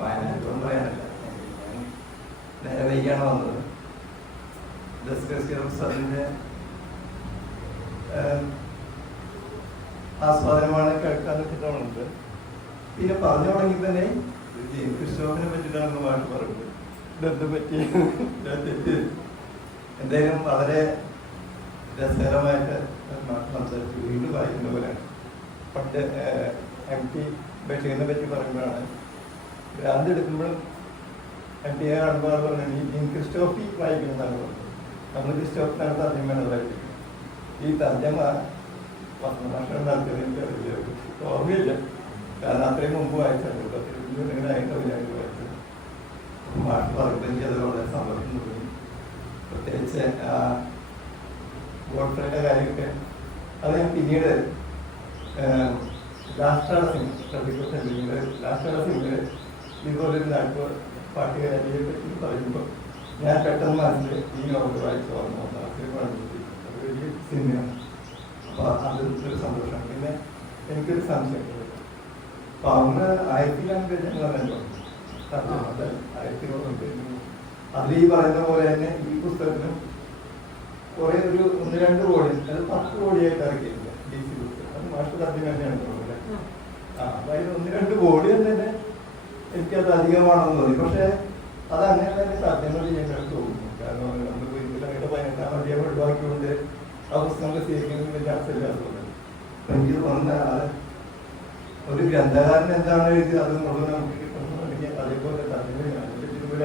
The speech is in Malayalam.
വയനാട്ടിലൊന്നും പറയാനില്ല. നേരെ വൈകിയാണ് വന്നത്. അതിൻ്റെ ആസ്വാദനമാണ് കേൾക്കാൻ വെച്ചിട്ടാണുണ്ട്. പിന്നെ പറഞ്ഞു തുടങ്ങി തന്നെ ജെയിംസ് ക്രിസ്റ്റോഫിനെ പറ്റിയിട്ടാണെന്ന് പാട്ട് പറയുന്നത്. ഇതെന്ത് പറ്റി എന്തായാലും വളരെ രസകരമായിട്ട് സംസാരിച്ചു. വീണ്ടും വായിക്കുന്ന പോലെയാണ്. പണ്ട് MT ബഷീറിനെ പറ്റി പറയുമ്പോഴാണ് ഭ്രാന്ത് എടുക്കുമ്പോഴും MT കാണുമ്പോൾ പറഞ്ഞാൽ ഈ ക്രിസ്റ്റോഫി വായിക്കുന്നതാണ് പറഞ്ഞത്. നമ്മൾ ക്രിസ്റ്റോഫിനാണ് തർജ്ജമയാണ് വായിക്കുന്നത്. ഈ തർജ്ജമ വർത്തമാനം നടത്തിയത് എനിക്ക് അറിയില്ല, ഓർമ്മയില്ല. കാരണം അത്രയും മുമ്പ് വായിച്ചാണ്. 10-20 വായിച്ചത്. പാട്ട് പറയുമ്പോൾ എനിക്ക് അത് വളരെ സന്തോഷം തോന്നി. പ്രത്യേകിച്ച് ഗോഡ്ഫ്രൈയുടെ കാര്യമൊക്കെ അത് ഞാൻ പിന്നീട് ലാസ്റ്റാട സിംഗ് ലാസ്റ്റാട സിംഗ് ഇതുപോലൊരു നാട്ടു പാട്ടുകാരിയെ പറ്റി പറയുമ്പോൾ ഞാൻ പെട്ടെന്ന് മനസ്സിൽ ഈ നോവൽ വായിച്ചു ഓർമ്മ അത് വലിയ സിനിമയാണ്. അപ്പോൾ അതൊരു സന്തോഷമാണ്. പിന്നെ എനിക്കൊരു സംശയം, അപ്പോൾ അന്ന് 1000 ഞങ്ങളല്ലോ 1000 അതിൽ ഈ പറയുന്ന പോലെ തന്നെ ഈ പുസ്തകത്തിനും കുറെ ഒരു 1-2 കോടി, അത് 10 കോടിയായിട്ട് ഇറക്കിയില്ല DC പുസ്തകം. അത് മാസ്റ്റർ തർജ്ജമ തന്നെയാണ് തോന്നുന്നത്. അപ്പൊ അതിൽ 1-2 കോടി തന്നെ എനിക്കത് അധികമാണെന്ന് തോന്നി. പക്ഷെ അത് അങ്ങനെ തന്നെ തർജ്ജമ ചെയ്യാൻ തോന്നുന്നു. കാരണം നമ്മൾ ഇതിലങ്ങയുടെ 18-ാം അധ്യായം ഒഴിവാക്കിക്കൊണ്ട് ആ പുസ്തകങ്ങൾ സ്വീകരിക്കുന്നതിന് വലിയ അർത്ഥമില്ലാതെ തോന്നുന്നത്. അപ്പൊ എനിക്ക് തോന്നുന്ന ഒരു ഗ്രന്ഥകാരൻ എന്താണ് എഴുതി അത് മുഴുവൻ നമുക്ക് കിട്ടുന്നുണ്ടെങ്കിൽ അതേപോലെ തർജ്ജമ ഇതുപോലെ